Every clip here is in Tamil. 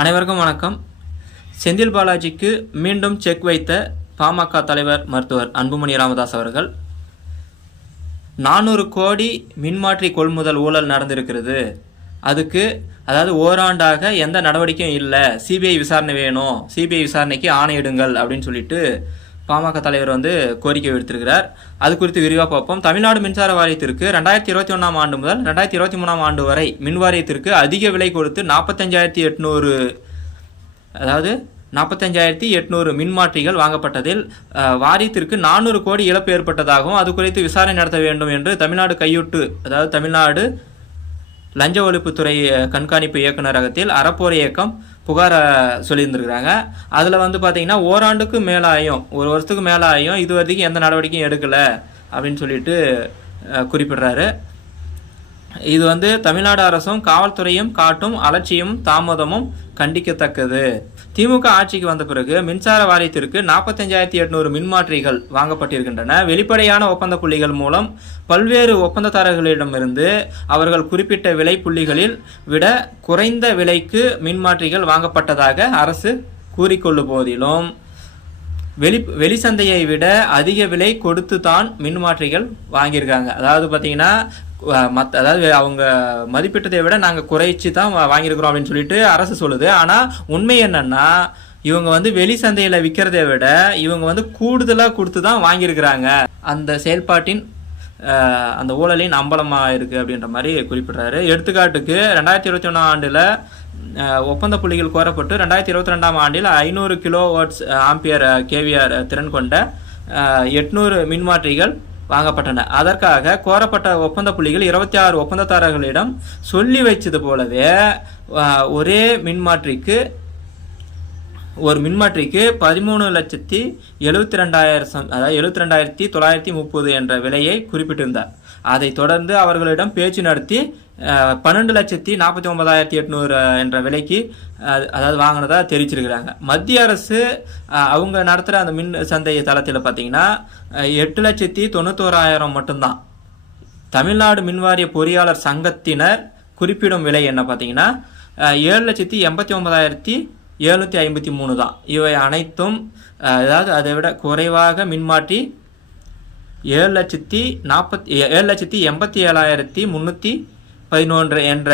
அனைவருக்கும் வணக்கம். செந்தில் பாலாஜிக்கு மீண்டும் செக் வைத்த பாமக தலைவர் மருத்துவர் அன்புமணி ராமதாஸ் அவர்கள் 400 கோடி மின்மாற்றி கொள்முதல் ஊழல் நடந்திருக்கிறது, அதுக்கு அதாவது ஓராண்டாக எந்த நடவடிக்கையும் இல்லை, சிபிஐ விசாரணை வேணும், சிபிஐ விசாரணைக்கு ஆணையிடுங்கள் அப்படின்னு சொல்லிட்டு பாமக தலைவர் கோரிக்கை விடுத்திருக்கிறார். அது குறித்து விரிவாக பார்ப்போம். தமிழ்நாடு மின்சார வாரியத்திற்கு 2021ஆம் ஆண்டு முதல் 2023ஆம் ஆண்டு வரை மின் வாரியத்திற்கு அதிக விலை கொடுத்து 45,800 மின்மாற்றிகள் வாங்கப்பட்டதில் வாரியத்திற்கு 400 கோடி இழப்பு ஏற்பட்டதாகவும் அது குறித்து விசாரணை நடத்த வேண்டும் என்று தமிழ்நாடு லஞ்ச ஒழிப்புத்துறை கண்காணிப்பு இயக்குநரகத்தில் அறப்போர் இயக்கம் புகார் சொல்லியிருந்துருக்குறாங்க. அதில் பார்த்தீங்கன்னா ஓராண்டுக்கு மேலாயும், ஒரு வருஷத்துக்கு மேலாயும் இது வரைக்கும் எந்த நடவடிக்கையும் எடுக்கலை அப்படின்னு சொல்லிட்டு குறிப்பிடுறாரு. இது தமிழ்நாடு அரசும் காவல்துறையும் காட்டும் அலட்சியும் தாமதமும் கண்டிக்கத்தக்கது. திமுக ஆட்சிக்கு வந்த பிறகு மின்சார வாரியத்திற்கு 45,800 மின்மாற்றிகள் வாங்கப்பட்டிருக்கின்றன. வெளிப்படையான ஒப்பந்த புள்ளிகள் மூலம் பல்வேறு ஒப்பந்ததாரர்களிடமிருந்து அவர்கள் குறிப்பிட்ட விலை புள்ளிகளில் விட குறைந்த விலைக்கு மின்மாற்றிகள் வாங்கப்பட்டதாக அரசு கூறிக்கொள்ளும் போதிலும் வெளிச்சந்தையை விட அதிக விலை கொடுத்து தான் மின்மாற்றிகள் வாங்கியிருக்காங்க. அதாவது பார்த்தீங்கன்னா அவங்க மதிப்பிட்டதை விட நாங்கள் குறைச்சி தான் வாங்கியிருக்கிறோம் அப்படின்னு சொல்லிட்டு அரசு சொல்லுது. ஆனால் உண்மை என்னன்னா இவங்க வெளி சந்தையில் விற்கிறதை விட இவங்க கூடுதலாக கொடுத்து தான் வாங்கியிருக்கிறாங்க. அந்த செயல்பாட்டின் அந்த ஊழலின் அம்பலமாக இருக்குது அப்படின்ற மாதிரி குறிப்பிட்றாரு. எடுத்துக்காட்டுக்கு 2021ஆம் ஆண்டில் ஒப்பந்த புள்ளிகள் கோரப்பட்டு 2022ஆம் ஆண்டில் 500 கிலோவாட்ஸ் ஆம்பியர் கேவிஆர் திறன் கொண்ட 800 மின்மாற்றிகள் வாங்கப்பட்டன. அதற்காக கோரப்பட்ட ஒப்பந்த புள்ளிகள் 26 ஒப்பந்ததாரர்களிடம் சொல்லி வைச்சது போலவே ஒரே மின்மாற்றிக்கு 13,72,000 அதாவது 72,930 என்ற விலையை குறிப்பிட்டிருந்தார். அதை தொடர்ந்து அவர்களிடம் பேச்சு நடத்தி 12,49,800 என்ற விலைக்கு அதாவது வாங்கினதா தெரிவிச்சிருக்கிறாங்க. மத்திய அரசு அவங்க நடத்துகிற அந்த மின் சந்தை தளத்தில் பார்த்தீங்கன்னா 8,91,000 மட்டும்தான். தமிழ்நாடு மின்வாரிய பொறியாளர் சங்கத்தினர் குறிப்பிடும் விலை என்ன பார்த்தீங்கன்னா 7,89,753 தான். இவை அனைத்தும் அதாவது அதை விட குறைவாக மின்மாற்றி 7,87,311 என்ற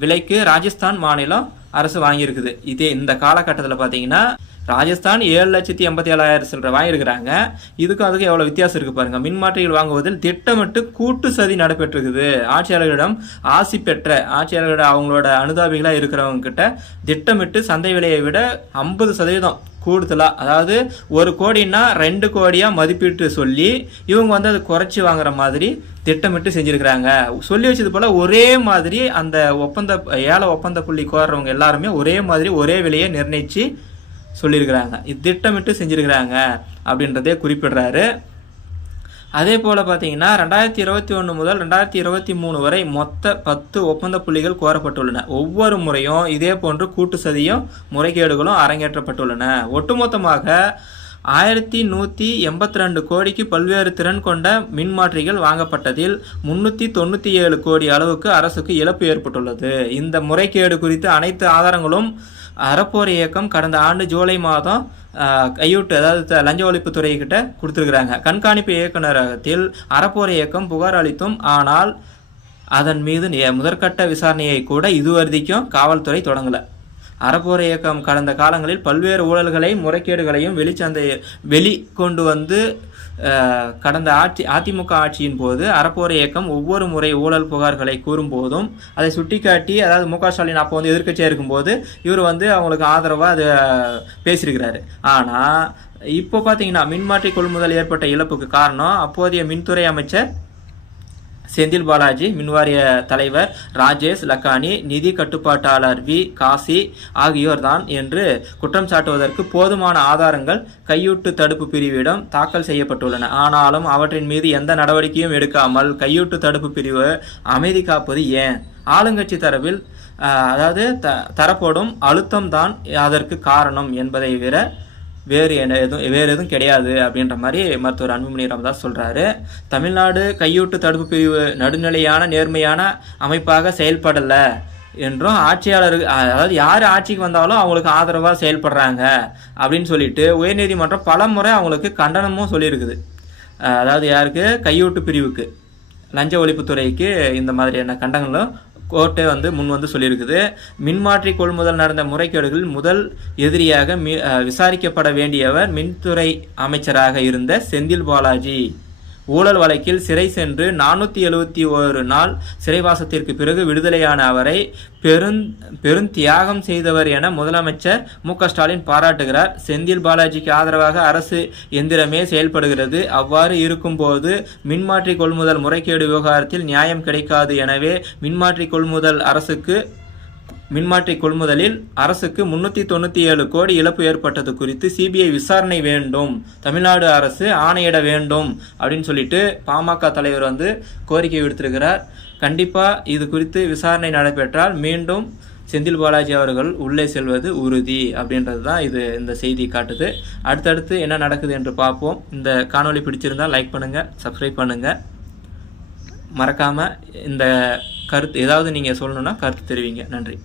விலைக்கு ராஜஸ்தான் மாநிலம் அரசு வாங்கியிருக்குது. இந்த காலகட்டத்தில் பார்த்தீங்கன்னா ராஜஸ்தான் 7,87,000 வாங்கியிருக்கிறாங்க. அதுக்கு எவ்வளோ வித்தியாசம் இருக்குது பாருங்கள். மின்மாற்றிகள் வாங்குவதில் திட்டமிட்டு கூட்டு சதி நடைபெற்றிருக்குது. ஆட்சியாளர்களிடம் ஆசி பெற்ற ஆட்சியாளர்களிடம் அவங்களோட அனுதாபிகளாக இருக்கிறவங்க கிட்ட திட்டமிட்டு சந்தை விலையை விட 50% கூடுதலாக, அதாவது 1 கோடின்னா 2 கோடியாக மதிப்பீட்டு சொல்லி இவங்க அதை குறைச்சி வாங்குற மாதிரி திட்டமிட்டு செஞ்சுருக்கிறாங்க. சொல்லி வச்சது போல் ஒரே மாதிரி அந்த ஒப்பந்த புள்ளி கோர்றவங்க எல்லாருமே ஒரே மாதிரி ஒரே விலையை நிர்ணயித்து சொல்லியிருக்கிறாங்க. இது திட்டமிட்டு செஞ்சுருக்கிறாங்க அப்படின்றதே குறிப்பிடுறாரு. அதே போல் பார்த்தீங்கன்னா 2021 முதல் 2023 வரை மொத்த 10 ஒப்பந்த புள்ளிகள் கோரப்பட்டுள்ளன. ஒவ்வொரு முறையும் இதே போன்று கூட்டு சதியும் முறைகேடுகளும் அரங்கேற்றப்பட்டுள்ளன. ஒட்டுமொத்தமாக 1,182 கோடிக்கு பல்வேறு திறன் கொண்ட மின்மாற்றிகள் வாங்கப்பட்டதில் 397 கோடி அளவுக்கு அரசுக்கு இழப்பு ஏற்பட்டுள்ளது. இந்த முறைகேடு குறித்து அனைத்து ஆதாரங்களும் அறப்போர் இயக்கம் கடந்த ஆண்டு ஜூலை மாதம் கையூட்டு, அதாவது லஞ்ச ஒழிப்புத்துறை கிட்ட கொடுத்துருக்குறாங்க. கண்காணிப்பு இயக்குநரகத்தில் அறப்போர் இயக்கம் புகார் அளித்தும் ஆனால் அதன் மீது முதற்கட்ட விசாரணையை கூட இதுவரைக்கும் காவல்துறை தொடங்கலை. அறப்போர் இயக்கம் கடந்த காலங்களில் பல்வேறு ஊழல்களை முறைகேடுகளையும் வெளிக்கொண்டு கடந்த அதிமுக ஆட்சியின் போது அறப்போர் இயக்கம் ஒவ்வொரு முறை ஊழல் புகார்களை கூறும் போதும் அதை சுட்டிக்காட்டி, அதாவது மு க ஸ்டாலின் அப்போ எதிர்க்கட்சியாக இருக்கும்போது இவர் அவங்களுக்கு ஆதரவாக அதை பேசியிருக்கிறாரு. ஆனால் இப்போ பார்த்தீங்கன்னா மின்மாற்றி கொள்முதல் ஏற்பட்ட இழப்புக்கு காரணம் அப்போதைய மின்துறை அமைச்சர் செந்தில் பாலாஜி, மின்வாரிய தலைவர் ராஜேஷ் லக்கானி, நிதி கட்டுப்பாட்டாளர் வி காசி ஆகியோர் தான் என்று குற்றம் சாட்டுவதற்கு போதுமான ஆதாரங்கள் கையூட்டு தடுப்பு பிரிவிடம் தாக்கல் செய்யப்பட்டுள்ளன. ஆனாலும் அவற்றின் மீது எந்த நடவடிக்கையும் எடுக்காமல் கையூட்டு தடுப்பு பிரிவு அமைதி காப்பது ஏன்? ஆளுங்கட்சி தரப்பில் தரப்படும் அழுத்தம் தான் அதற்கு காரணம் என்பதை வேறு எதுவும் கிடையாது அப்படின்ற மாதிரி மருத்துவர் அன்புமணி ராமதாஸ் சொல்கிறாரு. தமிழ்நாடு கையூட்டு தடுப்பு பிரிவு நடுநிலையான நேர்மையான அமைப்பாக செயல்படலை என்றும் ஆட்சியாளருக்கு அதாவது யார் ஆட்சிக்கு வந்தாலும் அவங்களுக்கு ஆதரவாக செயல்படுறாங்க அப்படின்னு சொல்லிட்டு உயர்நீதிமன்றம் பல முறை அவங்களுக்கு கண்டனமும் சொல்லியிருக்குது. அதாவது யாருக்கு, கையூட்டு பிரிவுக்கு, லஞ்ச ஒழிப்புத்துறைக்கு இந்த மாதிரியான கண்டனங்களும் கோர்ட்டே முன் சொல்லியிருக்குது. மின்மாற்றி கொள்முதல் நடந்த முறைகேடுகளில் முதல் எதிரியாக விசாரிக்கப்பட வேண்டியவர் மின்துறை அமைச்சராக இருந்த செந்தில் பாலாஜி. ஊழல் வழக்கில் சிறை சென்று 471 நாள் சிறைவாசத்திற்கு பிறகு விடுதலையான அவரை பெருந்தியாகம் செய்தவர் என முதலமைச்சர் மு.க.ஸ்டாலின் பாராட்டுகிறார். செந்தில் பாலாஜிக்கு ஆதரவாக அரசு எந்திரமே செயல்படுகிறது. அவ்வாறு இருக்கும்போது மின்மாற்றி கொள்முதல் முறைகேடு விவகாரத்தில் நியாயம் கிடைக்காது. எனவே மின்மாற்றி கொள்முதலில் அரசுக்கு 397 கோடி இழப்பு ஏற்பட்டது குறித்து சிபிஐ விசாரணை வேண்டும், தமிழ்நாடு அரசு ஆணையிட வேண்டும் அப்படின்னு சொல்லிட்டு பாமக தலைவர் கோரிக்கை விடுத்திருக்கிறார். கண்டிப்பாக இது குறித்து விசாரணை நடைபெற்றால் மீண்டும் செந்தில் பாலாஜி அவர்கள் உள்ளே செல்வது உறுதி அப்படின்றது தான் இந்த செய்தி காட்டுது. அடுத்தடுத்து என்ன நடக்குது என்று பார்ப்போம். இந்த காணொளி பிடிச்சிருந்தால் லைக் பண்ணுங்கள், சப்ஸ்கிரைப் பண்ணுங்கள். மறக்காமல் இந்த கருத்து ஏதாவது நீங்கள் சொல்லணுன்னா கருத்து தெரிவிங்க. நன்றி.